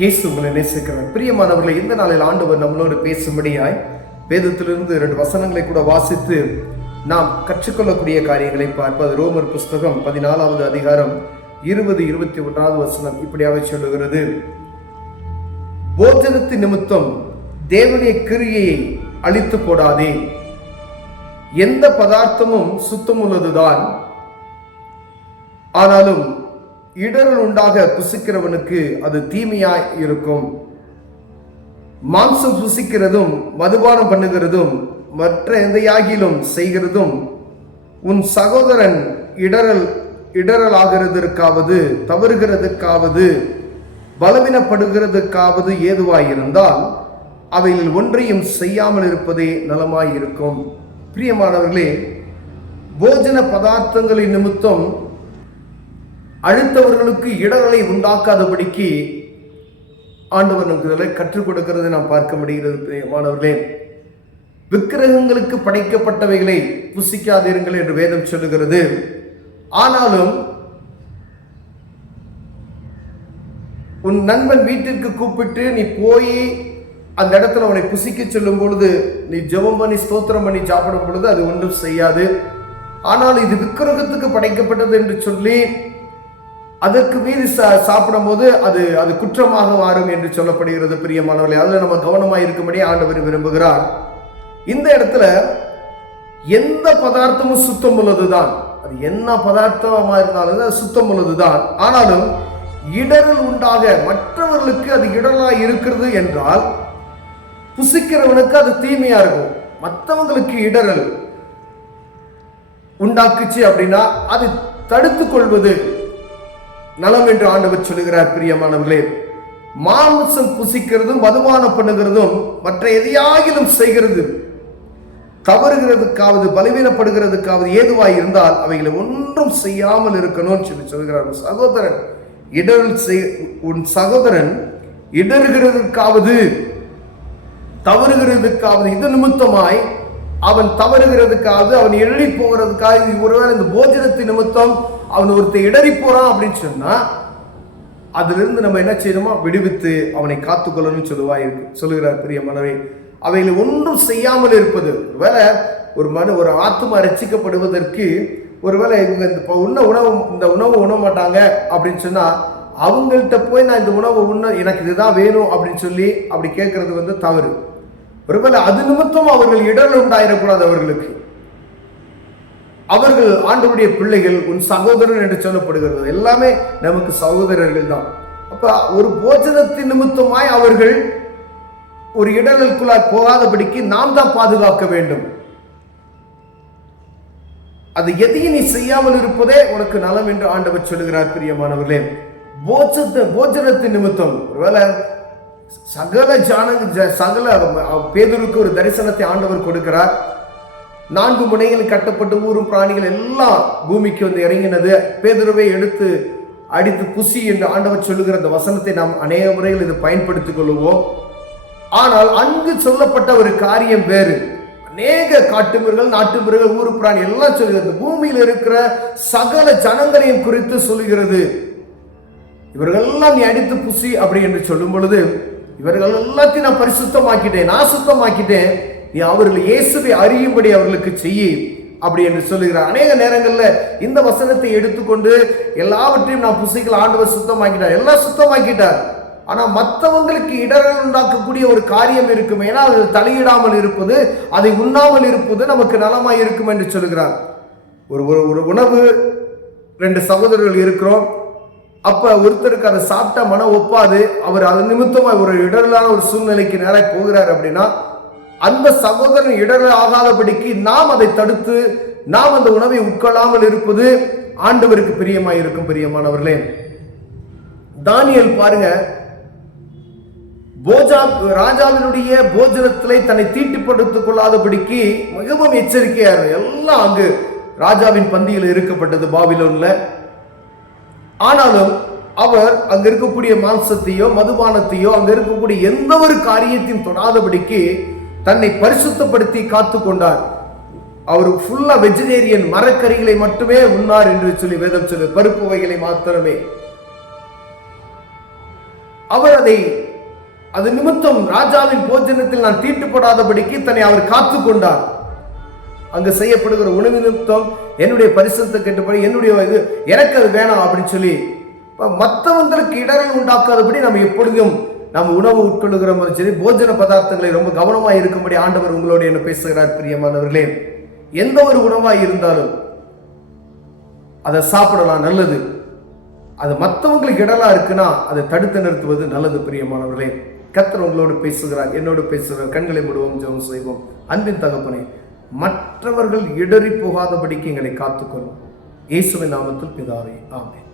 இயேசு உங்களை நேசிக்கிறார். பிரியமானவர்களை, இந்த நாளில் ஆண்டவர் நம்மளோடு பேசும்படியாய் வேதத்திலிருந்து 2 வசனங்களை கூட வாசித்து நாம் கற்றுக்கொள்ளக்கூடிய காரியங்களை பார்ப்பது. ரோமர் புஸ்தகம் 14வது அதிகாரம் 20-21வது வசனம் இப்படியாக சொல்லுகிறது: போஜனத்தின் நிமித்தம் தேவனுடைய கிரியையை அழித்து போடாதே. எந்த பதார்த்தமும் சுத்தமுள்ளதுதான், ஆனாலும் இடரல் உண்டாக புசிக்கிறவனுக்கு அது தீமையாய் இருக்கும். மாம்சம் புசிக்கிறதும் மதுபானம் பண்ணுகிறதும் மற்ற எந்தையாகிலும் செய்கிறதும் உன் சகோதரன் இடரலாகிறதற்காவது தவறுகிறதுக்காவது பலவீனப்படுகிறதுக்காவது ஏதுவாயிருந்தால் அவைகளில் ஒன்றையும் செய்யாமல் இருப்பதே நலமாயிருக்கும். பிரியமானவர்களே, போஜன பதார்த்தங்களின் நிமித்தம் அடுத்தவர்களுக்கு இடரலை உண்டாக்காதபடிக்கு ஆண்டவர் நமக்கு கற்றுக் கொடுக்கிறதை நாம் பார்க்க முடிகிறது. பிரியமானவர்களே, விக்கிரகங்களுக்கு படைக்கப்பட்டவைகளை புசிக்காதீர்கள் என்று வேதம் சொல்லுகிறது. ஆனாலும் உன் நண்பன் வீட்டிற்கு கூப்பிட்டு நீ போய் அந்த இடத்துல அவனை புசிக்க சொல்லும் பொழுது நீ ஜெபம் பண்ணி ஸ்தோத்திரம் பண்ணி சாப்பிடும் பொழுது அது ஒன்றும் செய்யாது. ஆனால் இது விக்கிரகத்துக்கு படைக்கப்பட்டது என்று சொல்லி அதற்கு மீறி சாப்பிடும் போது அது குற்றமாக மாறும் என்று சொல்லப்படுகிறது. பிரியமானவர்களே, அதுல நம்ம கவனமாக இருக்கும்படி ஆண்டவர் விரும்புகிறார். இந்த இடத்துல எந்த பதார்த்தமும் சுத்தம் உள்ளதுதான், அது என்ன பதார்த்தமா இருந்தாலும் அது சுத்தம் உள்ளதுதான். ஆனாலும் இடரல் உண்டாக மற்றவர்களுக்கு அது இடரலாக இருக்கிறது என்றால் புசிக்கிறவனுக்கு அது தீமையா இருக்கும். மற்றவங்களுக்கு இடரல் உண்டாக்குச்சு அப்படின்னா அது தடுத்துக் கொள்வது நலம் என்று ஆண்டவர் சொல்லுகிறார். பிரியமானவர்களே, மாம்சம் புசிக்கிறதும் மதுபானம் பண்ணுகிறதும் மற்ற எதையாகிலும் செய்கிறது தவறுகிறதுக்காவது பலவீனப்படுகிறதுக்காவது ஏதுவாய் இருந்தால் அவைகளை ஒன்றும் செய்யாமல் இருக்கணும்னு சொல்கிறார். உன் சகோதரன் இடறுகிறதுக்காவது தவறுகிறதுக்காவது இது நிமித்தமாய் அவன் தவறுகிறதுக்காவது அவன் இடறி போகிறதுக்காக, ஒருவேளை இந்த போஜனத்தின் நிமித்தம் அவன் ஒருத்தர் இடறி போறான் அப்படின்னு சொன்னா அதுல இருந்து நம்ம என்ன செய்யணுமோ விடுவித்து அவனை காத்துக்கொள்ளணும்னு சொல்லுகிறார். பிரியமானவரே, அவைகளை ஒன்றும் செய்யாமல் இருப்பது. ஒருவேளை ஒரு ஆத்துமா ரட்சிக்கப்படுவதற்கு ஒருவேளை இவங்க இந்த உணவு உண்ண மாட்டாங்க அப்படின்னு சொன்னா அவங்கள்ட்ட போய் நான் இந்த உணவு எனக்கு இதுதான் வேணும் அப்படின்னு சொல்லி அப்படி கேட்கறது தவறு. ஒருவேளை அது நிமித்தம் அவர்கள் இடர் உண்டாயிடக்கூடாது. அவர்கள் ஆண்டவருடைய பிள்ளைகள், உன் சகோதரன் என்று சொல்லப்படுகிறது. எல்லாமே நமக்கு சகோதரர்கள் தான். அப்ப ஒரு போஜனத்தின் நிமித்தமாய் அவர்கள் ஒரு இடர்களுக்குள்ளாய் போகாதபடிக்கு நாம் தான் பாதுகாக்க வேண்டும். அது எதையும் நீ செய்யாமல் இருப்பதே உனக்கு நலம் என்று ஆண்டவர் சொல்லுகிறார். பிரியமானவர்களே, போஜனத்தின் நிமித்தம் ஒருவேளை சகல பேதுருக்கு ஒரு தரிசனத்தை ஆண்டவர் கொடுக்கிறார். 4 முனைகள் கட்டப்பட்டு ஊரும் பிராணிகள் எல்லாம் பூமிக்கு இறங்கினது. பேதுருவை எடுத்து அடித்து புசி என்று ஆண்டவர் சொல்லுகிற அந்த வசனத்தை நாம் அநேக முறைகள் இது பயன்படுத்திக் கொள்வோம். ஆனால் அங்கு சொல்லப்பட்ட ஒரு காரியம் வேறு. அநேக காட்டு மிருகங்கள், நாட்டு மிருகங்கள், ஊரு பிராணி எல்லாம் சொல்லுகிறது. பூமியில் இருக்கிற சகல ஜனங்களையும் குறித்து சொல்லுகிறது. இவர்கள் எல்லாம் நீ அடித்து புசி அப்படி என்று சொல்லும் பொழுது இவர்கள் எல்லாத்தையும் நான் பரிசுத்தமாக்கிட்டேன், நான் சுத்தமாக்கிட்டேன், நீ அவர்கள் இயேசுவை அறியும்படி அவர்களுக்கு செய்யி அப்படி என்று சொல்லுகிறார். அநேக நேரங்களில் இந்த வசனத்தை எடுத்துக்கொண்டு எல்லாவற்றையும் நான் புசிக்கலாம், ஆண்டவர் சுத்தமாக்கிட்டார், எல்லாம் சுத்தமாக்கிட்டார். ஆனா மற்றவங்களுக்கு இடர்கள் உண்டாக்கக்கூடிய ஒரு காரியம் இருக்கும். ஏன்னா அது தலையிடாமல் இருப்பது, அதை உண்ணாமல் இருப்பது நமக்கு நலமாய் இருக்கும் என்று சொல்லுகிறார். ஒரு உணவு 2 சகோதரர்கள் இருக்கிறோம். அப்ப ஒருத்தருக்கு அதை சாப்பிட்டா மனம் ஒப்பாது, அவர் அது நிமித்தமா ஒரு இடரலான ஒரு சூழ்நிலைக்கு நேராக போகிறார் அப்படின்னா அந்த சகோதரன் இடரல் ஆகாதபடிக்கு நாம் அதை தடுத்து நாம் அந்த உணவை உட்கொள்ளாமல் இருப்பது ஆண்டவருக்கு பிரியமாய் இருக்கும். பிரியமானவர்களே, தானியேல் பாருங்க, ராஜாவினுடைய போஜனத்திலே தன்னை தீட்டுப்படுத்திக் கொள்ளாதபடிக்கு மிகவும் எச்சரிக்கையார். எல்லாம் அங்கு ராஜாவின் பந்தியில் இருக்கப்பட்டது பாபிலோன்ல. ஆனாலும் அவர் அங்க இருக்கக்கூடிய மாംசத்தையோ மதுபானத்தையோ அங்க இருக்கக்கூடிய எந்த ஒரு காரியத்தையும் தொடாதபடிக்கு தன்னை பரிசுத்தப்படுத்தி காத்து கொண்டார். அவர் ஃபுல்லா வெஜிடேரியன், மரக்கறிகளை மட்டுமே உண்ணார் என்று சொல்லி வேதம் சொல்லு, பருப்பு வகைகளை மாத்திரமே. அவர் அது நிமித்தம் ராஜாவின் போஜனத்தில் நான் தீட்டுப்படாதபடிக்கு தன்னை அவர் காத்து கொண்டார். அங்கு செய்யப்படுகிற உணவு நிமித்தம் என்னுடைய பரிசுத்த கேட்டபடி என்னுடைய இது எனக்கு அது வேணாம் அப்படின்னு சொல்லி மற்றவங்களுக்கு இடரை உண்டாக்காதபடி நம்ம எப்பொழுதும் நம்ம உணவு உட்கொள்ளுகிற மாதிரி சரி, போஜன பதார்த்தங்களை ரொம்ப கவனமாக இருக்கும்படி ஆண்டவர் உங்களோடு என்ன பேசுகிறார். பிரியமானவர்களே, எந்த ஒரு உணவாக இருந்தாலும் அதை சாப்பிடலாம், நல்லது. அது மற்றவங்களுக்கு இடலா இருக்குன்னா அதை தடுத்து நிறுத்துவது நல்லது. பிரியமானவர்களே, கர்த்தர் உங்களோடு பேசுகிறார், என்னோடு பேசுகிறார். கண்களை மூடுவோம், ஜெபம் செய்வோம். அன்பின் தகப்பனே, மற்றவர்கள் இடறி போகாதபடிக்கு எங்களை காத்துக்கொள்ளும். இயேசுவின் நாமத்தில் பிதாவே, ஆமென்.